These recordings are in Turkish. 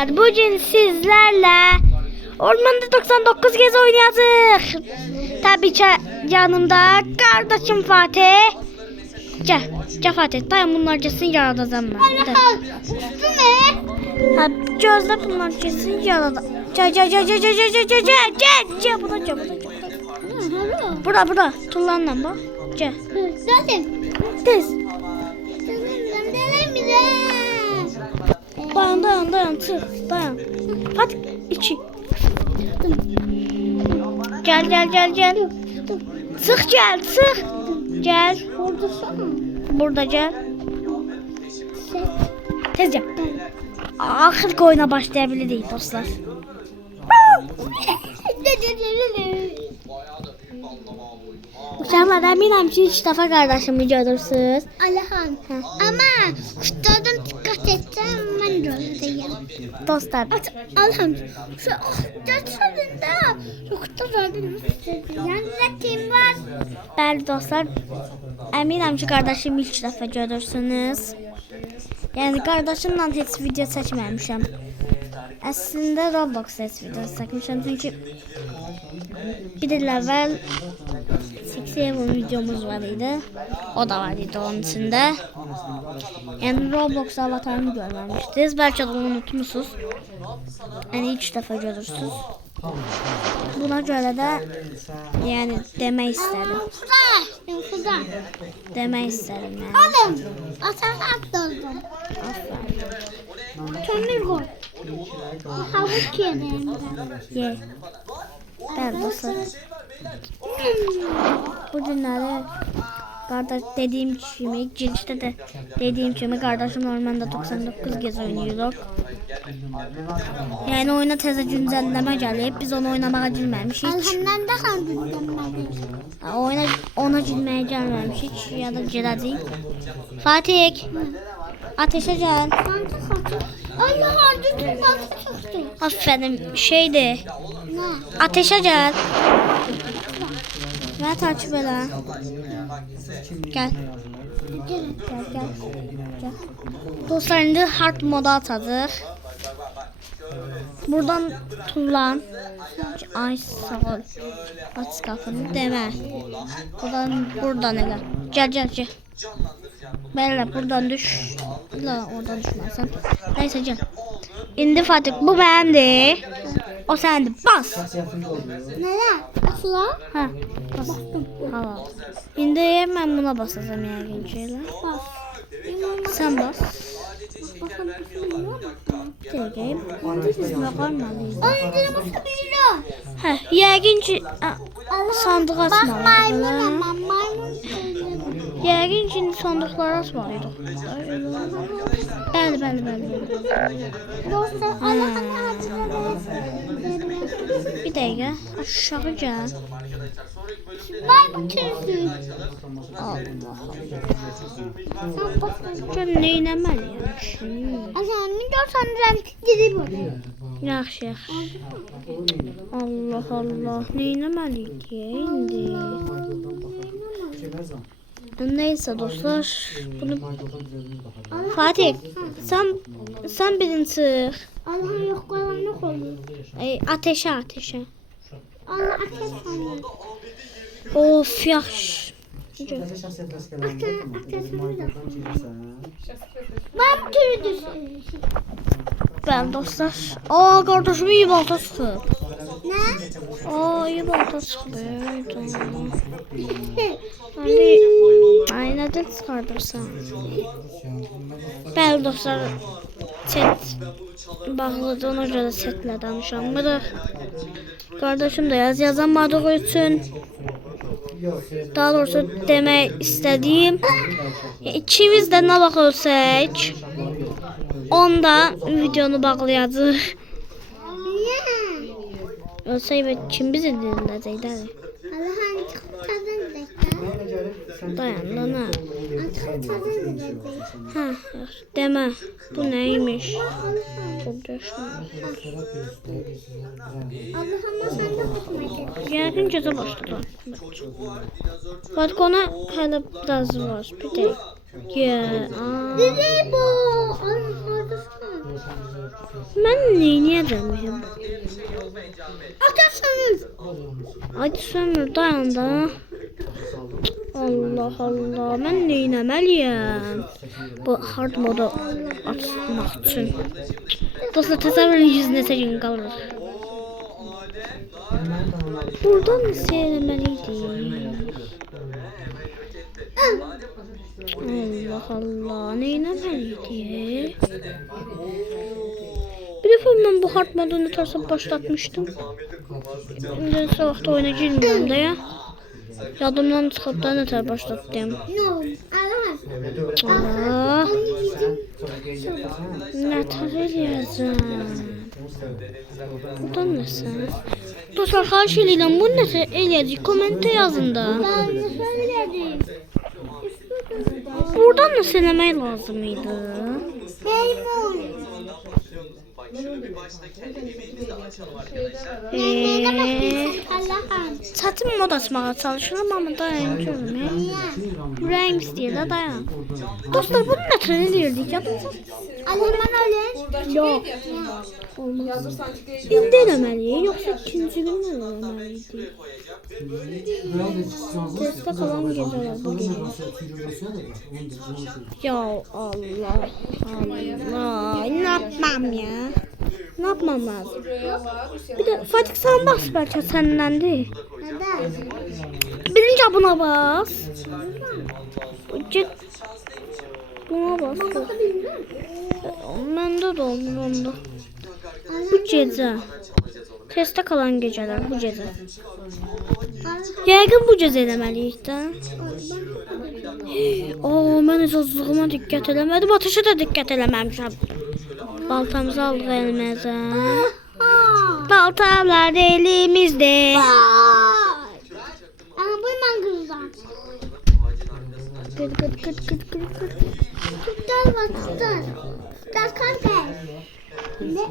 dostlar, bugün sizlerle Ormanda 99 kez oynayacağız. Tabii ki yanımda kardeşim Fatih. Gel Fatih, dayan bunlar kesin yaradacağım ben. Ha, gözle bunlar kesin yaradacağım. Gel bura tullanla bak. Gel. Tez. Dayan çık dayan. Hadi içi. Gel. Sık gel. Gel. Burada gel. Tez gel. Ahır oyuna başlayabiliriz dostlar. Uşaqlar, əminəm ki, ilk dəfə qardaşımı görürsünüz. Alihan. Ama kuşlardan dikkat etsem ben de öyleyim. Dostlar, Alihan. Şu kuşlarında kuşlardan yani kim var? bəli dostlar, əminəm ki, qardaşımı ilk dəfə görürsünüz. Yəni qardaşımla heç video çəkməmişəm. Əslində Roblox heç video çəkmişəm çünki bir il əvvəl Six'in videomuz var idi. O da var idi onun içində. Yəni Roblox avatarını görməmişdiniz. Bəlkə də onu unutmuşsunuz. Yəni ilk dəfə görürsünüz. Buna görə də yəni demək istədim. Kuda. Demək istədim yəni. Oğlum. Atar attırdım. Kömür koy. Havuz yedim. Ye. Bəli dostlar. Bu günləri qardaş dediyim kimi, girişdə də dediyim kimi qardaşım Ormanda 99 kez oynayırıq. Yəni oyuna təzə güncəlləmə gəlib, biz onu oynamağa girməmişik. Alhamdan da kandırdım. Oyuna ona girməyə gəlməmişik ya da girəcəyik. Fatih, ateşə gəl. Allah harcı tutması çıktı. Aferin, şeydir. Ne? Ateşə gəl. Məni takip elə. Gəl. Gəl. Dostlar, indi hard moda atacaq. Buradan tullan. Ay sağ ol. Aç qapını demə. Buradan elə. Gəl. Belə buradan düş. La oradan düşməsən. Neyse gəl. İndi Fatih, bu mənimdir. O səndir. Bas. Neden? Asla? Hə. Bastım. Hava. İndi mən buna basacağım yəqin ki elə. Bas. Sən bas. Bakalım. Dəqiq. İndi bizə qalmalıyıq. Oyuncu basabiliyor. Hə, yəqin ki sandığı Bak açmalıyıq. maymun ama maymun. Yəqin ki sandıqları açmalıyıq. Bəli. Dostlar Allah'ın adını Bir dəqiqə. Aşağı gəl. maymun türüsü. Allah. Sen basın. Gör nə etməliyəm ki? Aşağıdan görsen renk gidip oluyor. Yaxşı. Allah. Nə etməliyik indi? Neyse dostlar, bunu Fatih, sen birini çık. Allah'ın yok karanlık oluyor. Ateşe. Allah ateş sanıyor. Of yaxşı. Maymun türü düşün. Ben dostlar. Aa kardeşim iyi balta sıkı. Ne? Aa iyi balta sıkı. Ay nədir çıxardırsan? Bəli dostlar, chat bağlıdır, ona görə chatlə danışamırıq. Qardaşım da yazamadığı üçün, daha doğrusu demək istədiyim, ikimiz də nə vaxt ölsək, onda videonu bağlayacaq. Niye? Ölsək və kim bizi dinləyəcək? Allah'ın tadını da. Dayan, dana. Tadını da. Ha, demə, bu nəymiş? Qardaşım. Allah'ın masanda tutmayacak. Yəqin gecə başladı. Balkona hələ biraz var, bir dəqiqə. Dede bu. Oradasın. Ben neyniyəcəm? Atasınız. Hadi sömür dayan da. Allah Allah. Mən neynəməliyəm? Bu hard modu açmaq üçün. Dostlar təsəvvür edin 100 neçə gün qalır. Buradan nəsə eləməliydik. Allah Allah. Neynəməliydik? Bir dəfə mən bu hard modunu tərsəm başlatmışdım. İndi vaxt oyuna girmirəm də ya. Yadımdan çıxıb da nətər başlatdım. No. Allah. Allah. Nətər eləyəcəm? Buradan nəsə? Dostlar, xahiş edirəm, bunu nəsə eləyəcək? Kommentə yazın da. Ben de söyledim. Buradan nəsə eləmək lazım idi? Meymun. Ne bakıyorsun Allah'ım? Çətin mod açmağa çalışıram, amma dayan görmür. Ürəyim istəyir də dayan. Dostlar, bunu nətər eləyirdik? Yadınızda? Allah'ım öyle. Yox. Olmaz. İndi eləməliyik, yoxsa ikinci gün eləməliydik? Testdə qalan gecələr bu gecə. Ya Allah, Allah, ne yapmam ya? Ne yapmam lazım? Bir de Fatih sana bas belki sendəndir. Neden? Birinci buna bas. Git. Buna bas. Məndə də olmur onda. Bu gecə. Testdə qalan gecələr bu gecə. Yəqin bu gecə eləməliyik də. Mən öz azlığıma diqqət eləmədim. Ateşə də diqqət eləməmişəm. Baltamızı aldıq elimizə. Baltalar elimizdə. Ama bu mangızdan. Gıd gıd gıd gıd gıd gıd. Tutar var tutar. Tutar kanka. Ne?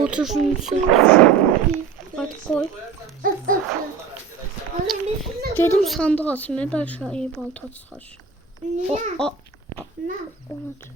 Oo, turşunun içi. Hadi koy. Dedim sandıq açmayı, bəlkə iyi balta çıxar. Niye? O, Ne? Onadır.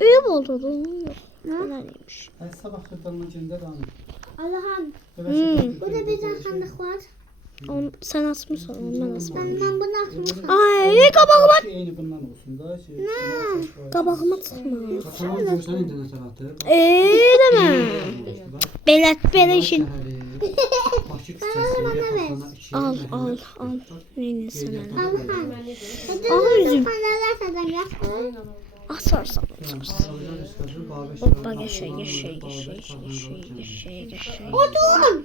İyi baltadır. Yox. Nəymiş? Sabah xırdalıma göndər onu. Allah'ım. Burada bir tane sandık var. Sən açmısan, onu mən açmadım. Ben bunu atmışım. Ay, qabağıma, Eyni bundan olsun da. qabağıma çıxma. Tamam görsən internetə atır. Eləmə. Belə işin. Bakı küçəsi. Al. Neyinsən elə? Allah'ım. Aha, üzüm. Paneller senden ya. Açarsan. Hoppa, yaşay. Odun.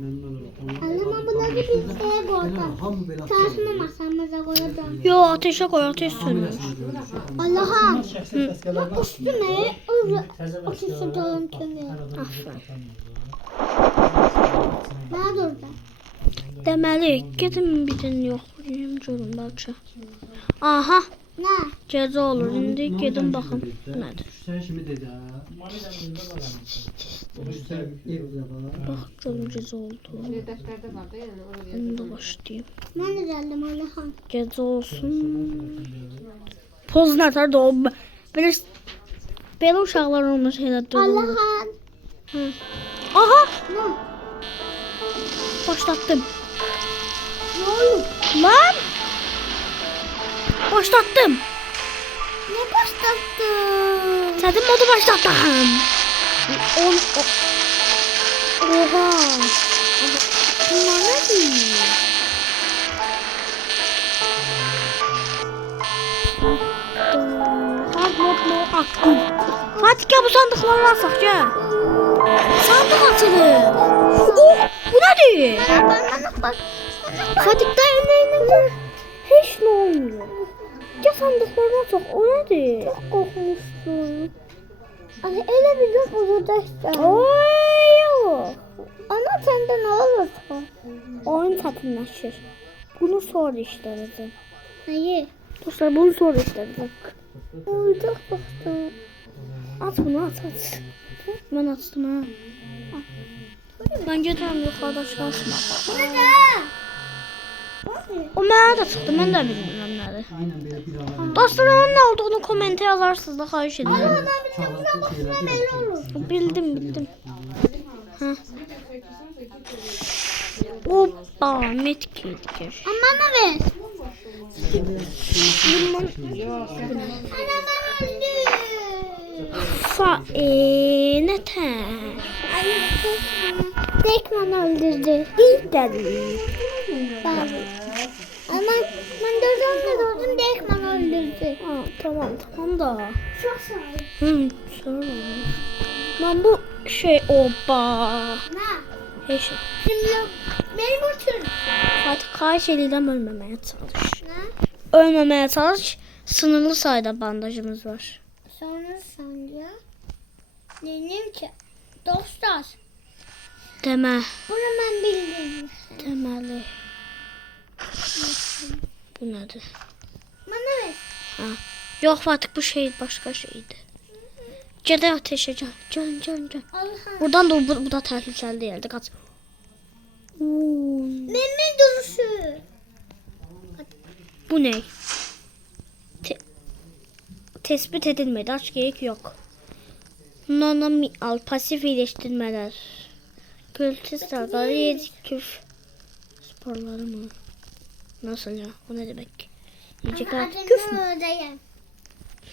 Məmnun olurum. Tamam. Allah'ım buna bir şeye koydum. Hamı belə Tasma masamıza koydum. Yo, ateşə qoy, ateş sönür. Allah'ım. şəxsi dəstəklərdən Üstüme otursun dolun tümü. Bana durdu. Deməli, gedin bir dənə yoxlayım, görün bəlkə. Aha, Ne? gecə olur. İndi gedin baxın nədir. Sən kimi dedi ha? Evdə var. Bax, görün gecə oldu. Onu da başlayayım. Ben de geldim Allah'ım. Gecə olsun. Poz nətər də o. Belə uşaqlar olmuş elə dururlar. Allah'ım. Aha, Ne? başlattım. Ne oldu? Lan! Başlattım. Ne başlattın? Çətin modu başlattım. Oha. Bunlar nədir? Hard mod aktif. Fatih ya bu sandıkları alsaq ya. Sandıq açılır. Oh, bu nədir? Bana bak. Fatih dayanayın. Heç nə olmuyor. Ya sandıkları açaq, o nədir? Qorxmuşdum. Ay, öyle bir gün uzadaysan. Oy, yox. Ama sende ne olursa. Oyun çətinləşir. Bunu sonra işləyəcəm. Hayır. Dostlar, bunu sonra işləyəcəm. Uyudak baktım. Aç bunu, aç. Mən açdım ha. Ben gedirəm yuxarıda çalışma. Burada. O mənə də çıxdı, mən də bilmirəm nədir. Aynen böyle bir alan. Dostlar, onun nə olduğunu kommentə yazarsınız da xahiş edirəm. Çalıntı şeyler. Bildim. Hə. Hoppa, metkildir. Bana ver. Limon. Ana ben öldüm. Nətər? Dekman öldürdü. İlk dedi. Ama ben dördüm Dekman öldürdü. Ha, tamam da. Çok sağ ol. Sonra. Lan bu şey hoppa. Ne? Heç şey. Şimdi benim oturum. Fatih xahiş edirəm ölməməyə çalış. Ne? Ölməməyə çalış. Sınırlı sayıda bandajımız var. Sonra dedim ki dostlar Demə. bunu ben bildim. Deməli. Bu nədir? Bana ver. Ha. Yox Fatih, bu şey başqa şeydir. Gedək ateşə gəl. Gəl. Allah'ım. Buradan da bu da təhlükəli deyildi. Qaç. Meme duruşu. Bu ne? Tespit edilmedi. Aç gerek yok. Nominal pasif iyileştirmeler. Gürültü dalgaları, yedik küf. Sporları mı? Nasıl ya? O ne demek? Yiyecek artık küf mü? Adım ne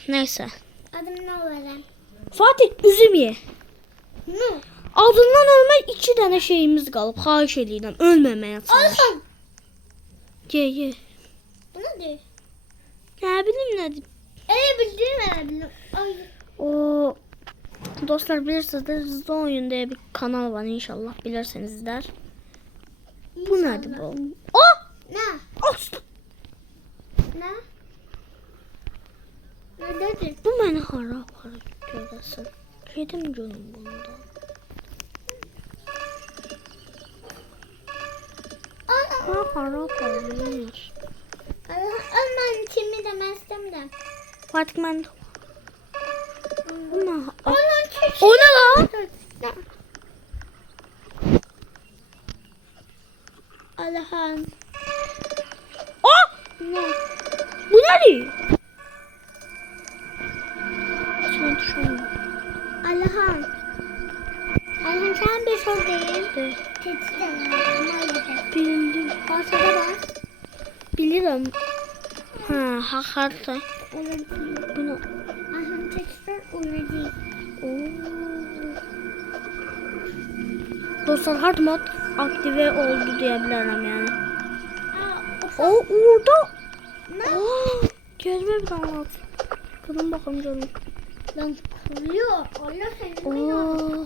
Neyse. Adım ne olayım? Fatih, üzüm ye. Ne? Adından ölmək 2 dənə şeyimiz qalıb. Xahiş edirəm, ölməməyə çalış. Allah'ım. Ye. Bu nedir? Nə bilim nədir? Bildim. Ay. O dostlar, bilirsiniz de Hızlı Oyun diye bir kanal var, inşallah bilirsinizler. Bu nedir bu? Ne? Aslı. Ne? Ne dedi? Bu beni hara görəsin. Yedim canım bundan. Ana. Ha, hara paraymış. Allah'ım ben kimi demezdim de. Fatih, ben... Bu ne? Onun çiçeği. O ne lan? Allah'ım. Ne? Bu ne? Sen düşün. Allah'ım. Allah'ım sen bir şey değil. Tehdit Bildim. Ortada bak. Bilirim. Ha, hakarta. Evet. Bunu... Allah'ım tehdit uyuyor. Dostlar, hard mod aktive oldu diyebilirim yani. O orada. Ne? Gözüme bir anlat. Kadın bakalım canım. Lan kırılıyor. Allah seni. Oo.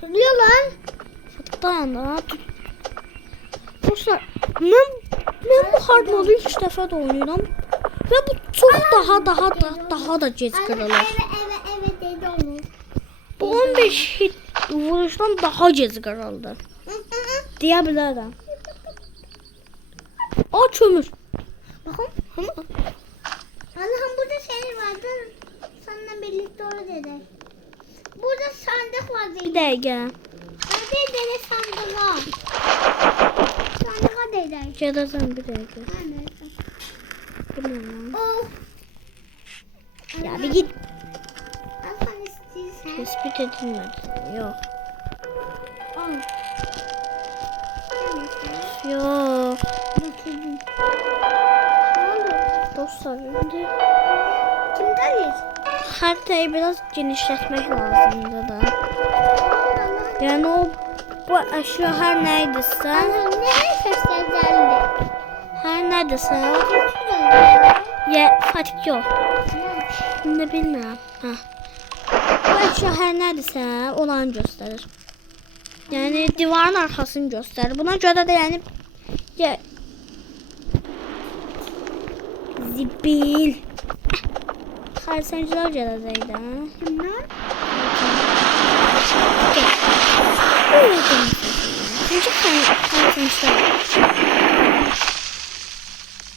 Kırılıyor lan. Dayan da. Dostlar, ben bu hard modu 3 defa da oynuyorum. Ve bu çok daha da gec kırılır. Evet dedi onu. Bu 15 hit vuruşdan daha gec kırıldı. Diyebilirim. Aa, kömür. Bakın. Allah'ım burada şey vardı. Seninle birlikte orada dedi. Burada sandık var dedi. Bir dakika. Hadi dede sandığa. Sandığa dede. Gedəsən bir dakika. Nerede? Bu ne lan? Of. Ya bir git. Alsan istiyorsan. Tespit edilmedi. Yok. Al. Yok. Getirdim. Ne oldu? Dostlar, şimdi Kimdeyiz? haritayı biraz genişletmek lazımdı da. Yani bu eşya her neydiyse, Allah'ım ne sesler geldi? her neydiyse Çok ya Fatih yok. Ne bilmem. Ha. Bu eşya her neydiyse olanı gösterir. Yani divarın arkasını gösterir. Buna göre de yani ya zibil. Xərçənglər gələcəkdə. Kimler? Çünki xərçənglər.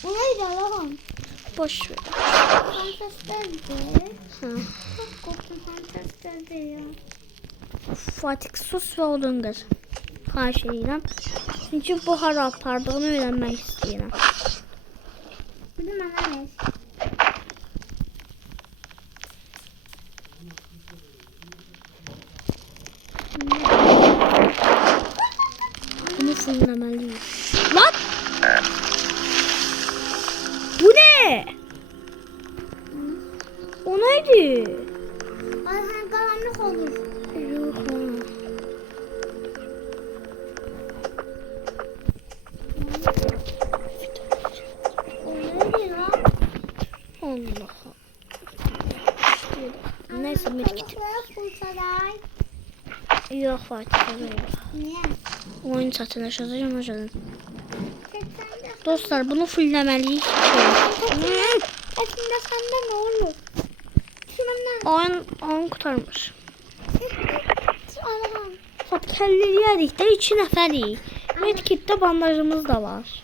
O neydi Allah'ım? Boş ver. Fantastikti. Ha. Çok korktum fantastikti ya. Fatih, sus və odun qır. xahiş edirəm. Çünki bu hara apardığını öyrənmək istəyirəm. Bir de bana ver. Bunu fulləməliyik. Lan! Bu ne? O neydi? Ayhan karanlık olur. Yok ha. O neydi lan? Allah. Neyse medkit. Balıklara kursaray. Yok Fatih. Yok. Niye? Oyun çatırlaşacağım hocadan. Sen de. Dostlar bunu fulləməliyik ki. Aslında sende ne olur? Şundan. Oyun qurtarmış. Allah'ım. Fatih həlləliyərik də 2 nəfərik. Medkitdə bandajımız da var.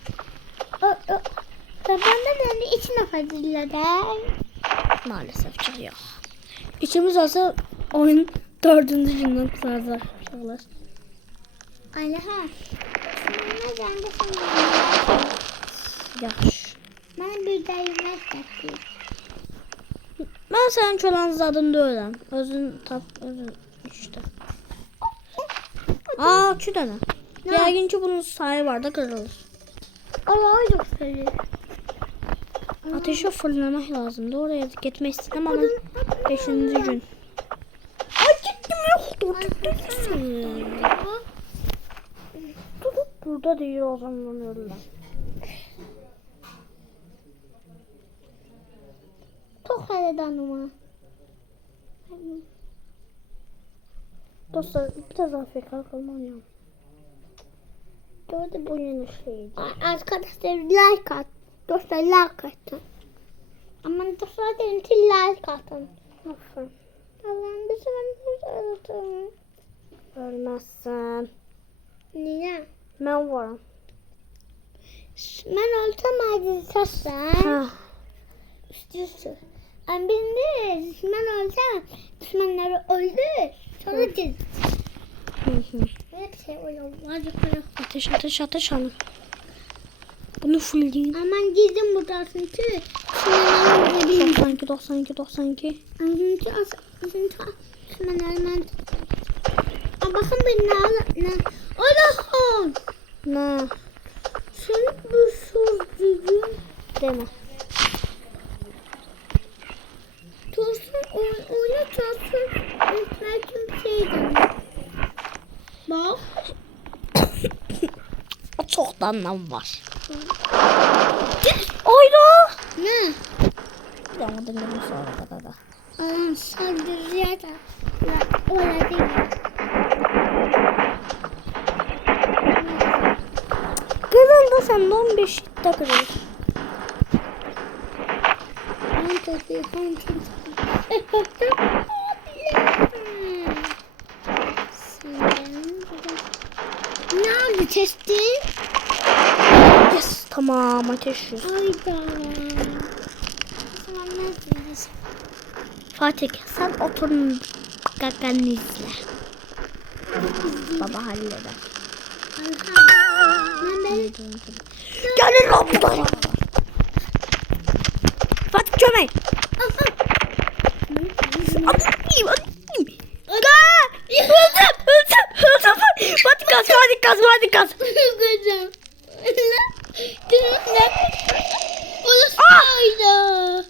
Bende de hani içine fazlalar. Maalesef ki yok. İkimiz olsa oyun 4-cü gündən qurtaracaq. Allah'ım. Şundan ben de sana. Yaxşı. Ben bir de yemek yapayım. Mən sənin kölənin zadını deyirəm. Özün tap, özün işte. Aa, 2 dənə. Yəqin ki bunun sayı var da qırılır. Allah'ı çok seviyorum. Ateşi fulləmək lazımdır. Oraya getmək istəyirəm amma 5-ci gün. Ay getdim yoxdur. Burada deyir o zaman ölürəm. Çok hayranım. Dostlar biraz AFK kalmalıyım. Gördü bu yeni şeydi. Arkadaşlar like at. Dostlar like atın. Ama dostlar dedim ki like atın. Aferin. Allah'ım bir sefer atın. Ölmezsen. Niye? Ben varım. Ben ölsem aciz sen. Ha. Üstüsü. Ama birinde düşman ölsem düşmanları öldür. Sonra diz. Hep şey oluyor. Ateş hanım. Bunu fullleyin. Aman gizlim buradasın ki. Düşmanları ne bileyim. 92. Düşmanları ben. Bakın bir ne? Allah'ım. Ne? Sen bu sözcüğü. Deme. Tosun oyuna tosun. Belki şeyden. Bak. O çoktan var. Oyna. Ne? Devam edelim sonra kadar da. Allah'ım saldırıya da. Öyle değil. Kırıldı sen de 15 dakika kırılır. Ne oldu testin? Yes, tamam ateş yüz. Hayda. Tamam ne Fatih sen oturun kakanı izle. Baba halleder. Gelin lan bu tarafa. Fatih kömek. Atayım. Öldüm. Fatih gaz. Gözüm. Ne? Orası hayda.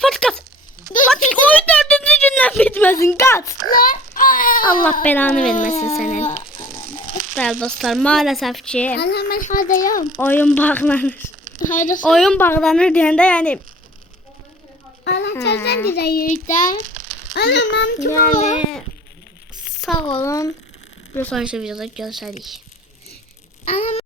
Fatih oyun 4. günden bitmesin gaz. Allah belanı vermesin senin. Değerli dostlar maalesef ki Allah'ım ben hardayım. oyun bağlanır. Hayda. Oyun bağlanır deyəndə yəni Allah çözden bize yürüyüşler. Allah'ım kim o? yəni sağ olun. Bir sonraki videoda görüşərik. Allah'ım